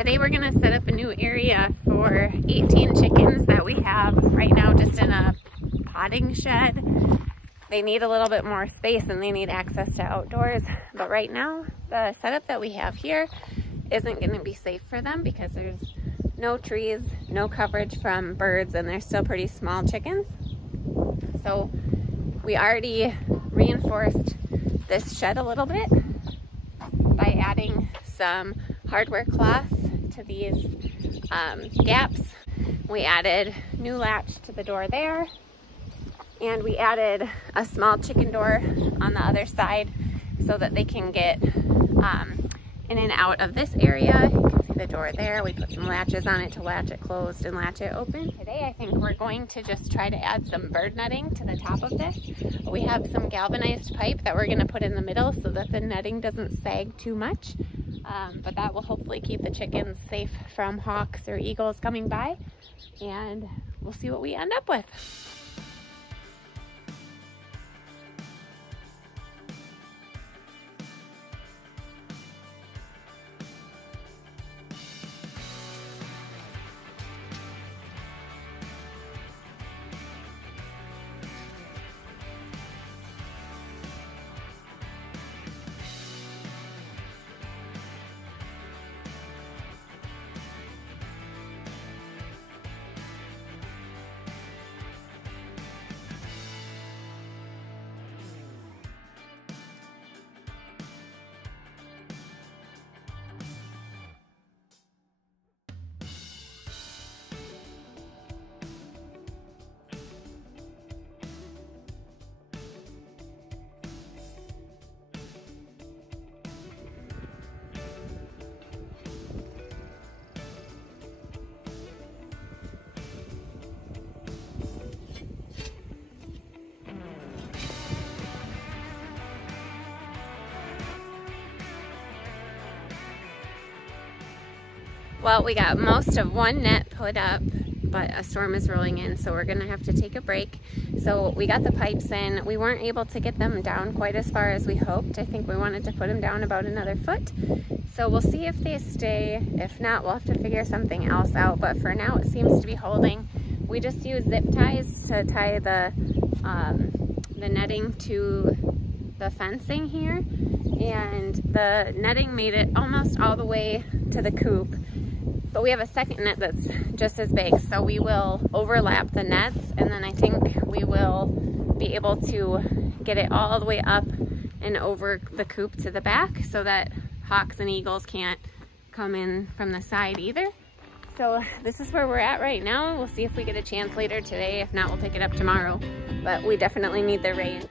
Today we're going to set up a new area for 18 chickens that we have right now just in a potting shed. They need a little bit more space and they need access to outdoors, but right now the setup that we have here isn't going to be safe for them because there's no trees, no coverage from birds, and they're still pretty small chickens. So we already reinforced this shed a little bit by adding some hardware cloth to these gaps. We added new latch to the door there, and we added a small chicken door on the other side so that they can get in and out of this area. You can see the door there. We put some latches on it to latch it closed and latch it open. Today I think we're going to just try to add some bird netting to the top of this. We have some galvanized pipe that we're going to put in the middle so that the netting doesn't sag too much. But that will hopefully keep the chickens safe from hawks or eagles coming by, and we'll see what we end up with. Well, we got most of one net put up, but a storm is rolling in, so we're gonna have to take a break. So we got the pipes in. We weren't able to get them down quite as far as we hoped. I think we wanted to put them down about another foot. So we'll see if they stay. If not, we'll have to figure something else out, but for now it seems to be holding. We just use zip ties to tie the netting to the fencing here, and the netting made it almost all the way to the coop. But we have a second net that's just as big, so we will overlap the nets, and then I think we will be able to get it all the way up and over the coop to the back so that hawks and eagles can't come in from the side either. So this is where we're at right now. We'll see if we get a chance later today. If not, we'll pick it up tomorrow. But we definitely need the rain.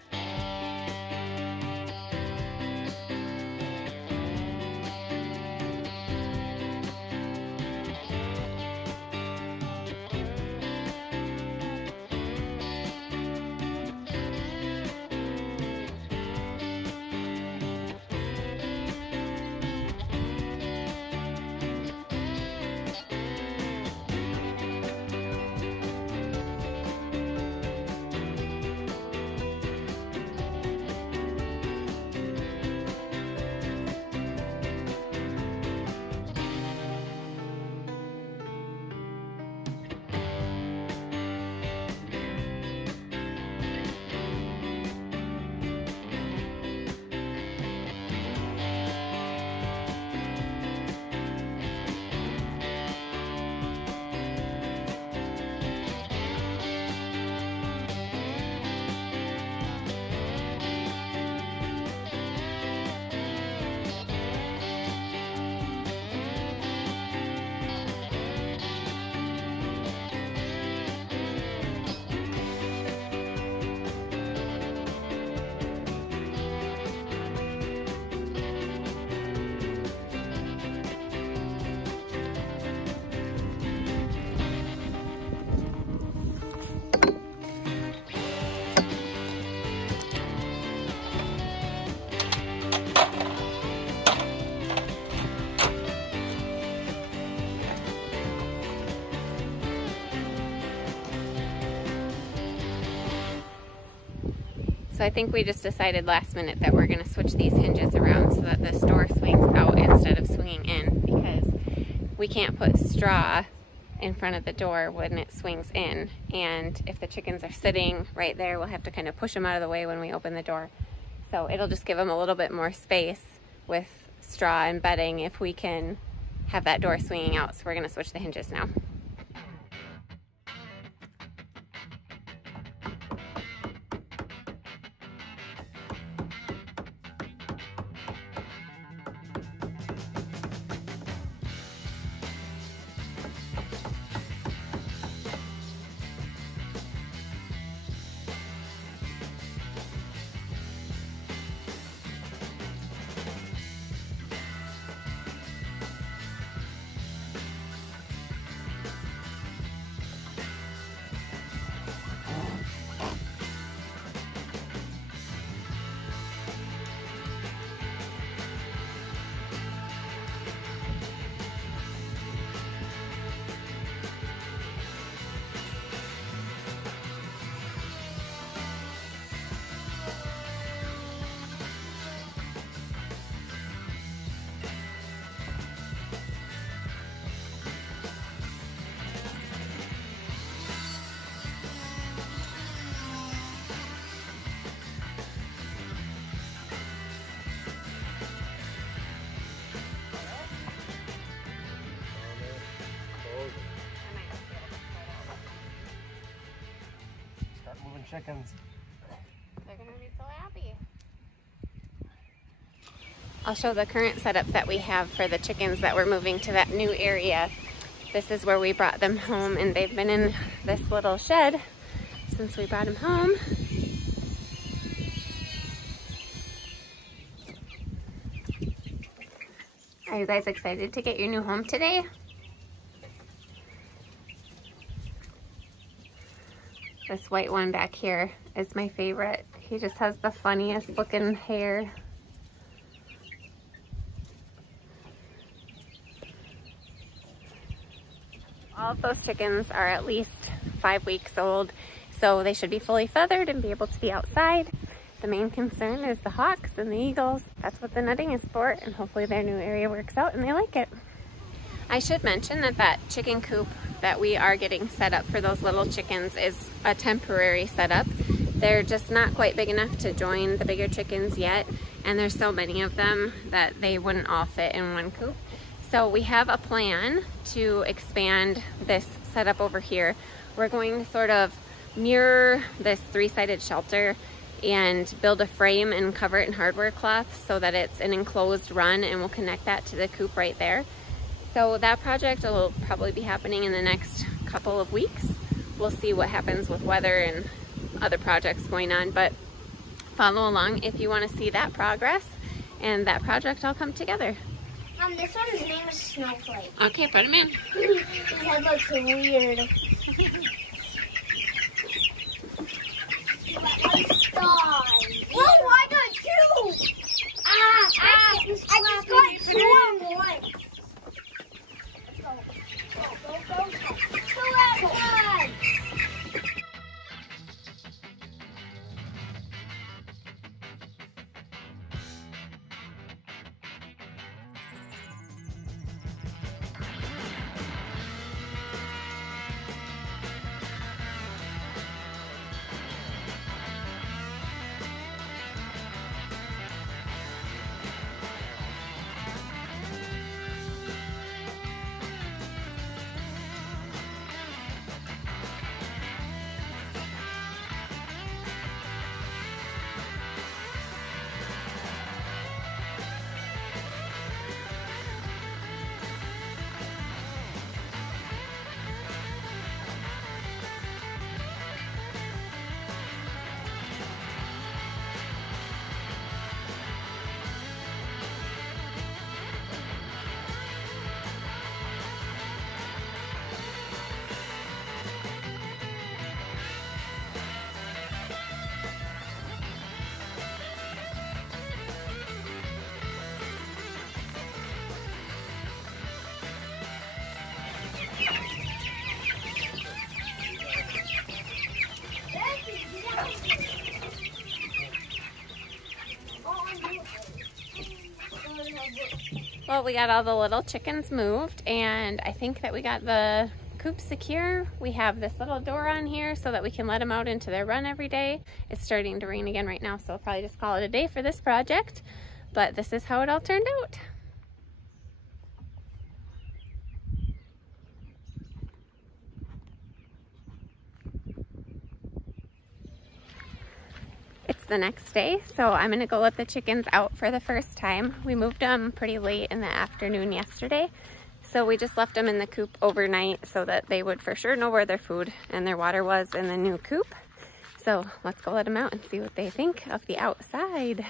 So I think we just decided last minute that we're going to switch these hinges around so that this door swings out instead of swinging in, because we can't put straw in front of the door when it swings in. And if the chickens are sitting right there, we'll have to kind of push them out of the way when we open the door. So it'll just give them a little bit more space with straw and bedding if we can have that door swinging out. So we're gonna switch the hinges now. Chickens. They're gonna be so happy. I'll show the current setup that we have for the chickens that we're moving to that new area. This is where we brought them home, and they've been in this little shed since we brought them home. Are you guys excited to get your new home today? This white one back here is my favorite. He just has the funniest looking hair. All of those chickens are at least 5 weeks old, so they should be fully feathered and be able to be outside. The main concern is the hawks and the eagles. That's what the netting is for, and hopefully their new area works out and they like it. I should mention that that chicken coop that we are getting set up for those little chickens is a temporary setup. They're just not quite big enough to join the bigger chickens yet, and there's so many of them that they wouldn't all fit in one coop. So we have a plan to expand this setup over here. We're going to sort of mirror this three-sided shelter and build a frame and cover it in hardware cloth so that it's an enclosed run, and we'll connect that to the coop right there. So that project will probably be happening in the next couple of weeks. We'll see what happens with weather and other projects going on, but follow along if you want to see that progress and that project all come together. This one's name is Snowflake. Okay, put him in. His head looks weird. Whoa, I got two! I just got two once. Go at once. Well, we got all the little chickens moved, and I think that we got the coop secure. We have this little door on here so that we can let them out into their run every day. It's starting to rain again right now, so I'll probably just call it a day for this project. But this is how it all turned out. It's the next day, so I'm gonna go let the chickens out for the first time. We moved them pretty late in the afternoon yesterday, so we just left them in the coop overnight so that they would for sure know where their food and their water was in the new coop. So let's go let them out and see what they think of the outside.